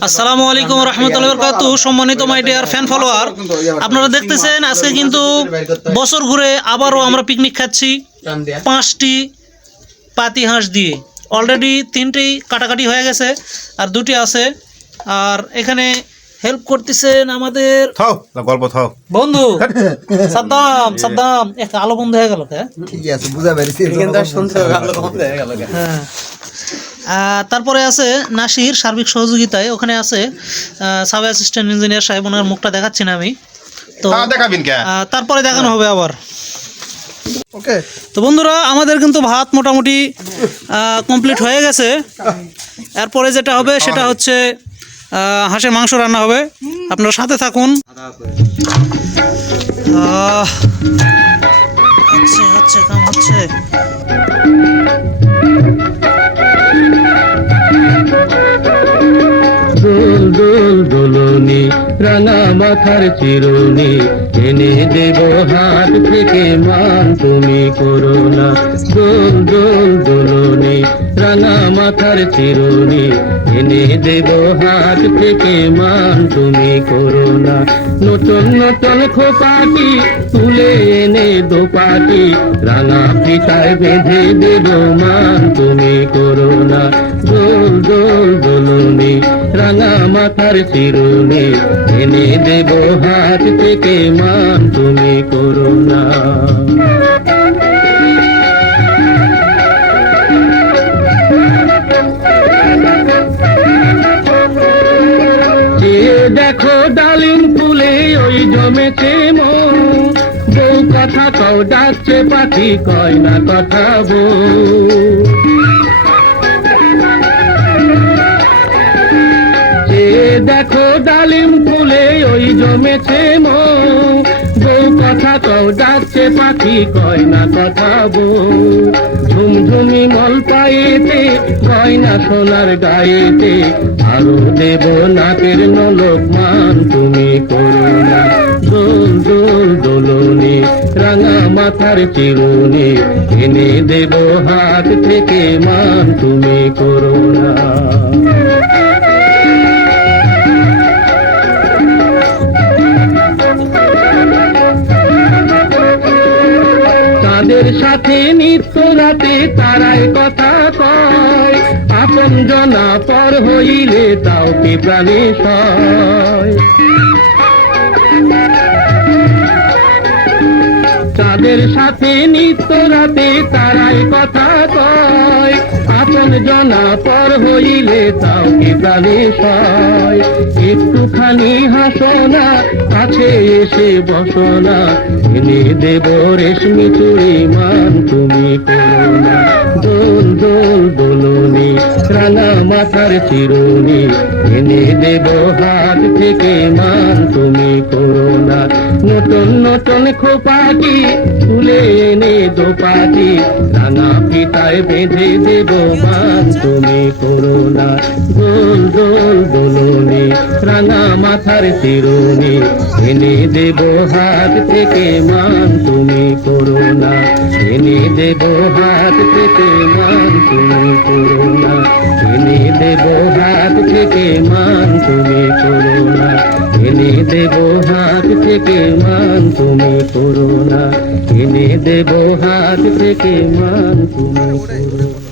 আসসালামু আলাইকুম রহমতুল্লাহ বরকাতু। সম্মানিত মাই ডিয়ার ফ্যান ফলোয়ার আপনারা দেখতেছেন আজকে কিন্তু বছর ঘুরে আবারও আমরা পিকনিক খাচ্ছি পাঁচটি পাতি হাঁস দিয়ে। অলরেডি তিনটি কাটাকাটি হয়ে গেছে আর দুটি আছে। আর এখানে হেল্প করতেছেন আমাদের গল্প থাও। বন্ধু সাদ্দাম সাদ্দাম একটা আলো বন্ধ হয়ে গেল হ্যাঁ ঠিকই আছে বুঝা পেরেছি হ্যাঁ। তারপরে আছে নাসির সার্বিক সহযোগিতায়। ওখানে আছে সাব অ্যাসিস্ট্যান্ট ইঞ্জিনিয়ার সাহেব ওনার মুখটা দেখাচ্ছি না আমি। তো হ্যাঁ দেখাবিন কে? তারপরে দেখানো হবে আবার। ওকে। তো বন্ধুরা আমাদের কিন্তু ভাত মোটামুটি কমপ্লিট হয়ে গেছে। এরপরে যেটা হবে সেটা হচ্ছে আহ, হাঁসের মাংস রান্না হবে। আপনারা সাথে থাকুন। আহ, হচ্ছে হচ্ছে কাম হচ্ছে। রাঙা মাথার চিরুনি এনে দেব হাত থেকে মান, তুমি করো না দোল দোল দোলনি। রাঙা মাথার চিরুনি এনে দেব হাত থেকে মান, তুমি করো না নতুন নতুন খোপাটি তুলে এনে দোপাটি। রাঙা পিতায় বেঁধে দেব মা, তুমি করো না। দোল দোল দোলনি রাঙা মাথার চিরুনি এনে দেব হাত থেকে মা, তুমি করো দেখো ডালিম ফুলে ওই জমেছে মন। বউ কথা কও, ডাকছে পাখি, কয় না কথা বউ। দেখো ডালিম ফুলে ওই জমেছে মো বউ কথা কও, ডাকছে পাখি কয় না কথা বউ। ঝুমঝুমি মল পায়েতে কয় না সোনার গায়েতে। আরও দেব নাকের নলক মান তুমি করো না। দোল দোল দোলনি, রাঙা মাথার চিরুনি। এনে দেব হাত থেকে মান তুমি করো না। তাদের সাথে নিত্য রাতে তারাই কথা কয়। আপন জনা পর হইলে তাও কি প্রাণে তাদের সাথে নিত্য রাতে তারাই কথা কয়। আপন জনা পর হইলে তাও কি প্রাণে সয় একটুখানি হাসনা, কাছে এসে বসনা। এনে দেব রেশমি চুড়ি মান তুমি করো না দোল দোল দোলনি রাঙা মাথার চিরুনি। এনে দেব হাত থেকে মান তুমি করো না নতুন নতুন খোপাটি, তুলে এনে দোপাটি। রাঙা পিতায় বেঁধে দেব মান তুমি করো না দোল দোল দোলনি রাঙা মাথার চিরুনি এনে দেব হাত থেকে মান তুমি করো না এনে দেব হাত থেকে মান তুমি করো না এনে দেব হাত থেকে মান তুমি করো না এনে দেব হাত থেকে মান তুমি করো না এনে দেব হাত থেকে মান তুমি করো না। তুমি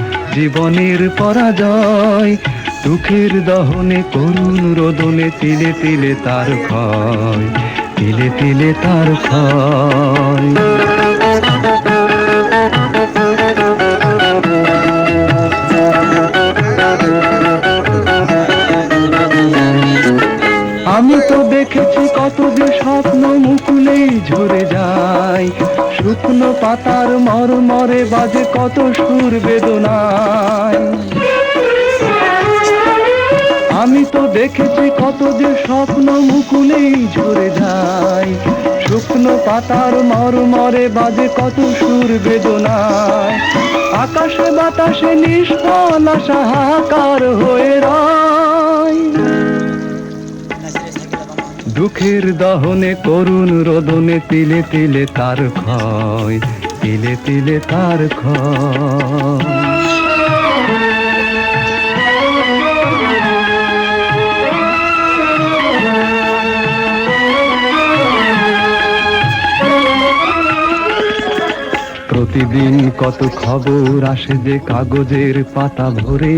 জীবনের পরাজয়, দুঃখের দহনে করুণ রোদনে তিলে তিলে তার ক্ষয়, তিলে তিলে তার ক্ষয়। আমি তো দেখেছি কত যে স্বপ্ন মুকুলেই ঝরে যায় শুকনো পাতার মর মরে বাজে কত সুর বেদনায়। আমি তো দেখেছি কত যে স্বপ্ন মুকুলেই ঝরে যায়। শুকনো পাতার মর মরে বাজে কত সুর বেদনায়। আকাশে বাতাসে নিষ্ফল আশা হয়ে রয়। দুঃখের দহনে করুণ রোদনে তিলে তিলে তার ক্ষয়, তিলে তিলে তার ক্ষয়। প্রতিদিন কত খবর আসে যে কাগজের পাতা ভরে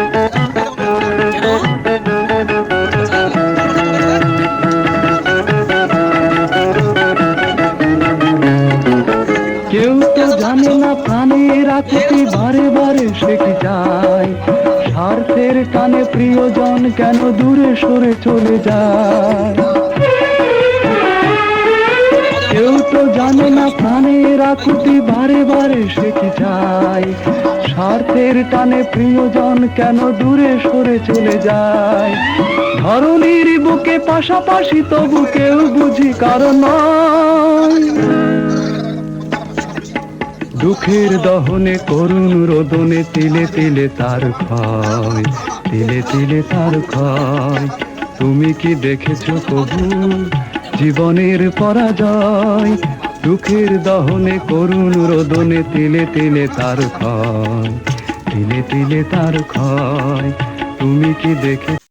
কেউ জানে না প্রাণের আকুতি বারে বারে সে কি যায়। স্বার্থের টানে প্রিয়জন কেন দূরে সরে চলে যায়? কেউ তো জানে না বারে বারে সে কি যায়। স্বার্থের টানে প্রিয়জন কেন দূরে সরে চলে যায়? ধরনীর বুকে পাশাপাশি তবু কেউ বুঝি কারণ নয়। দুঃখের দহনে করুণ রোদনে তিলে তিলে তার ক্ষয়, তিলে তিলে তার ক্ষয়। তুমি কি দেখেছ কবু জীবনের পরাজয়? দুঃখের দহনে করুণ রোদনে তিলে তিলে তার ক্ষয়, তিলে তিলে তার ক্ষয়। তুমি কি দেখে